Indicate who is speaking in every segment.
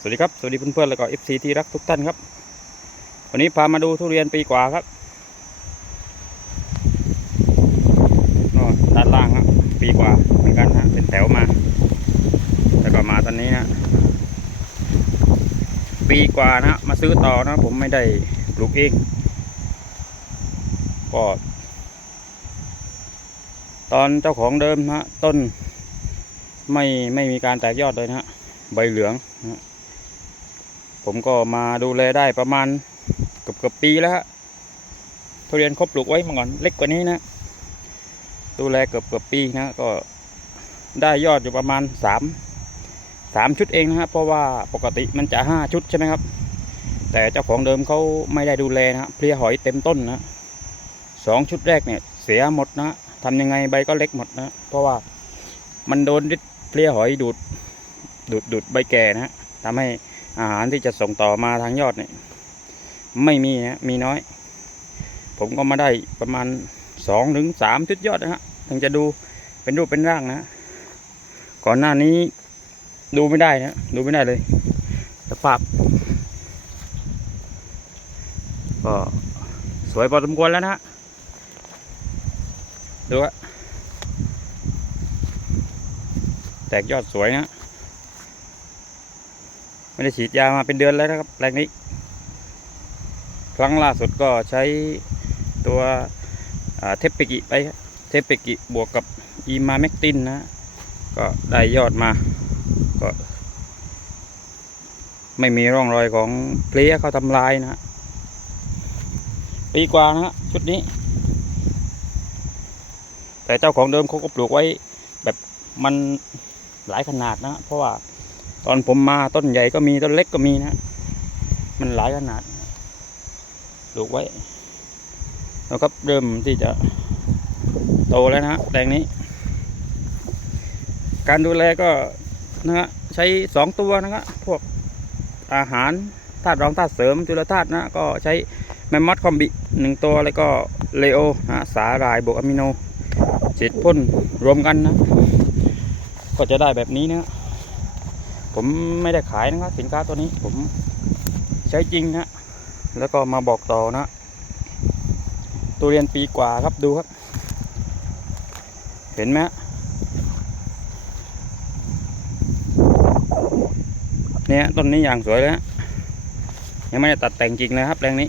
Speaker 1: สวัสดีครับ สวัสดีเพื่อนๆแล้วก็เอฟซีที่รักทุกท่านครับ วันนี้พามาดูทุเรียนปีกว่าครับด้านล่างครับปีกว่าเหมือนกันฮะเป็นแถวมาแล้วก็มาตอนนี้นะปีกว่านะมาซื้อต่อนะ ผมไม่ได้ปลูกเองก็ตอนเจ้าของเดิมนะต้นไม่ไม่มีการแตกยอดเลยนะฮะใบเหลืองนะ ผมก็มาดูแลได้ประมาณเกือบเกือบปีแล้วฮะทุเรียนครบปลูกไว้มาก่อนเล็กกว่านี้นะ ดูแลเกือบเกือบปีนะ ก็ได้ยอดอยู่ประมาณสามสามชุดเองนะฮะเพราะว่าปกติมันจะห้าชุดใช่ไหมครับ แต่เจ้าของเดิมเขาไม่ได้ดูแลนะเพลียหอยเต็มต้นนะสองชุดแรกเนี่ยเสียหมดนะทำยังไงใบก็เล็กหมดนะ เพราะว่ามันโดนเพลียหอยดูดดูดดูดใบแก่นะฮะทำให้ อาหารที่จะส่งต่อมาทางยอดเนี่ยไม่มีนะมีน้อย ผมก็มาได้ประมาณสองถึงสามชุดยอดนะฮะถึงจะดูเป็นรูปเป็นร่างนะ ก่อนหน้านี้ดูไม่ได้นะดูไม่ได้เลยสภาพก็สวยพอสมควรแล้วนะฮะดูฮะแตกยอดสวยนะ ไม่ได้ฉีดยามาเป็นเดือนแล้วนะครับแปลงนี้ ครั้งล่าสุดก็ใช้ตัวเทปเปกิไปเทปเปกิบวกกับอีมาเมกตินนะ ก็ได้ยอดมาก็ไม่มีร่องรอยของเพลี้ยเขาทำลายนะฮะปีกว่านะฮะชุดนี้ แต่เจ้าของเดิมเขาก็ปลูกไว้แบบมันหลายขนาดนะ เพราะว่า ตอนผมมาต้นใหญ่ก็มีต้นเล็กก็มีนะมันหลายขนาดปลูกไว้แล้วก็เริ่มที่จะโตแล้วนะแปลงนี้ การดูแลก็นะฮะใช้สองตัวนะครับพวกอาหารธาตุรองธาตุเสริมจุลธาตุนะก็ใช้แมมมอสคอมบิหนึ่งตัวแล้วก็เลโอนะฮะสาหร่ายบวกอะมิโนฉีดพ่นรวมกันนะ ก็จะได้แบบนี้นะ ผมไม่ได้ขายนะครับ สินค้าตัวนี้ผมใช้จริงนะแล้วก็มาบอกต่อนะตุเรียนปีกว่าครับดูครับ เห็นไหมฮะเนี่ยต้นนี้อย่างสวยเลยฮะยังไม่ได้ตัดแต่งจริงเลยครับแปลงนี้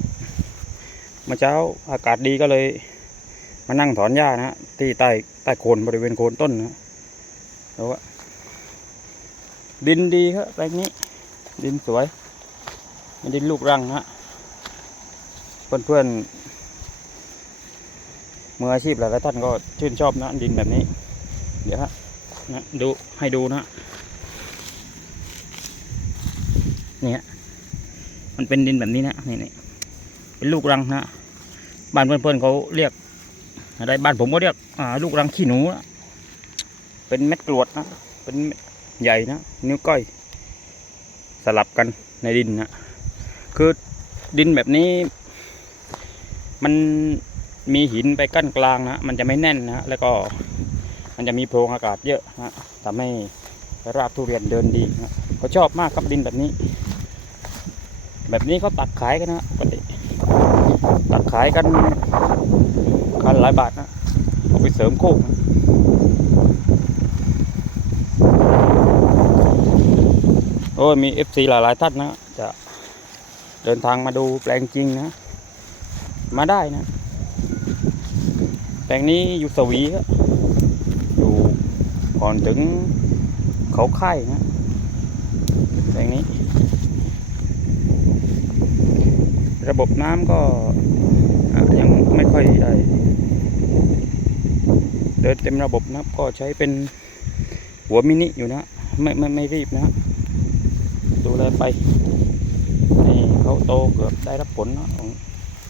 Speaker 1: เมื่อเช้าอากาศดีก็เลย มานั่งถอนหญ้านะฮะที่ใต้ใต้โคนบริเวณโคนต้นนะแล้วก็ ดินดีครับแปลงนี้ ดินสวยเป็นดินลูกรังฮะเพื่อนเพื่อนมืออาชีพหลายท่านก็ชื่นชอบนะดินแบบนี้ เดี๋ยวฮะนะดูให้ดูนะนี่ฮะมันเป็นดินแบบนี้นะนี่นี่เป็นลูกรังนะบ้านเพื่อนๆเขาเรียกอะไรบ้านผมก็เรียกอ่าลูกรังขี้หนูนะเป็นเม็ดกรวดนะเป็น ใหญ่นะ นิ้วก้อย สลับกันในดินนะคือดินแบบนี้ มันมีหินไปกั้นกลางนะมันจะไม่แน่นนะแล้วก็มันจะมีโพรงอากาศเยอะนะทำให้รากทุเรียนเดินดีนะเขาชอบมากครับดินแบบนี้ แบบนี้เขาตักขายกันนะปกติตักขายกันคันหลายบาทนะเอาไปเสริมโคกนะ โอ้ยมีเอฟซีหลายๆท่านนะจะเดินทางมาดูแปลงจริงนะ มาได้นะ แปลงนี้อยู่สวีครับอยู่ก่อนถึงเขาค่นะ แปลงนี้ ระบบน้ำก็ยังไม่ค่อยได้เดินเต็มระบบนะก็ใช้เป็นหัวมินิอยู่นะ ไม่ไม่ไม่รีบนะ ดูแลไปนี่เขาโตเกือบได้รับผล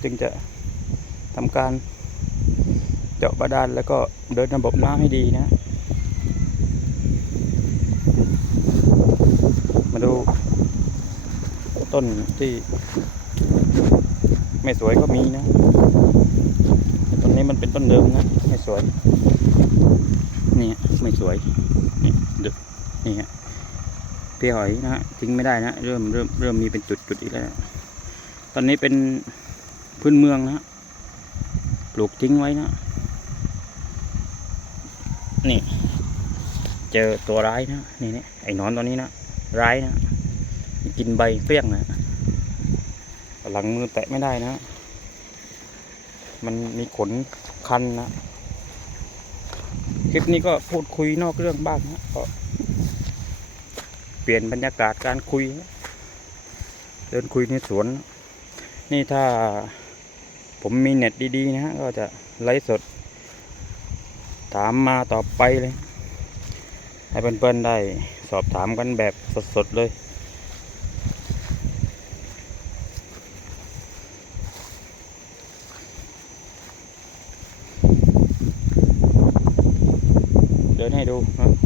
Speaker 1: จึงจะทำการเจาะบาดาลแล้วก็เดินระบบน้ำให้ดีนะ มาดูต้นที่ไม่สวยก็มีนะต้นนี้มันเป็นต้นเดิมนะ ไม่สวย นี่ไม่สวย นี่ดูนี่ฮะ เพียหอยนะฮะทิ้งไม่ได้นะเริ่มเริ่มเริ่มมีเป็นจุดจุดๆอีกแล้วนะตอนนี้เป็นพื้นเมืองนะฮะปลูกทิ้งไว้นะ นี่ เจอตัวร้ายนะนี่นี่ไอ้หนอนตัวนี้นะร้ายนะกินใบเปรี้ยงนะหลังมือแตะไม่ได้นะ มันมีขนคันนะ คลิปนี้ก็พูดคุยนอกเรื่องบ้างนะก็ เปลี่ยนบรรยากาศการคุย เดินคุยในสวน นี่ถ้าผมมีเน็ตดีๆนะฮะก็จะไลฟ์สด ถามมาต่อไปเลย ให้เพื่อนๆได้สอบถามกันแบบสดๆเลยเดินให้ดูนะ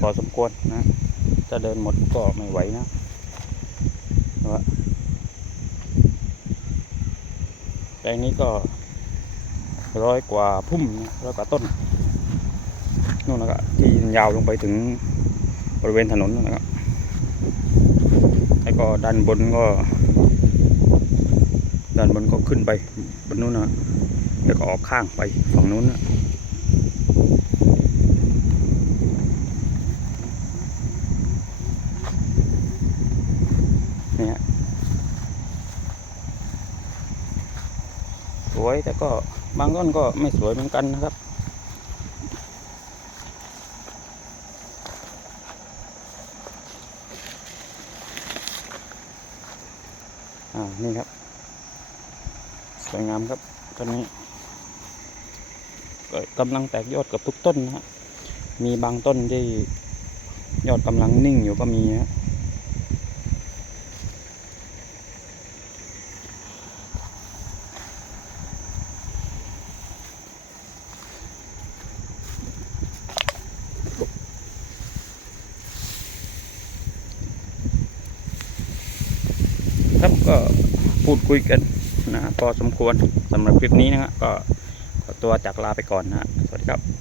Speaker 1: พอสมควรนะ ถ้าเดินหมดก็ไม่ไหวนะว่าแปลงนี้ก็ร้อยกว่าพุ่มร้อยกว่าต้นนู่นนะครับที่ยาวลงไปถึงบริเวณถนนนั่นนะครับแล้วก็ด้านบนก็ด้านบนก็ขึ้นไปบนนู้นนะแล้วก็ออกข้างไปฝั่งนู้นนะ เนี่ยสวยแต่ก็บางต้นก็ไม่สวยเหมือนกันนะครับ อ่า นี่ครับ สวยงามครับต้นนี้ก็กำลังแตกยอดกับทุกต้นนะฮะมีบางต้นที่ยอดกำลังนิ่งอยู่ก็มีฮะ ก็พูดคุยกันนะพอสมควรสำหรับคลิปนี้นะฮะก็ขอตัวจากลาไปก่อนนะฮะสวัสดีครับ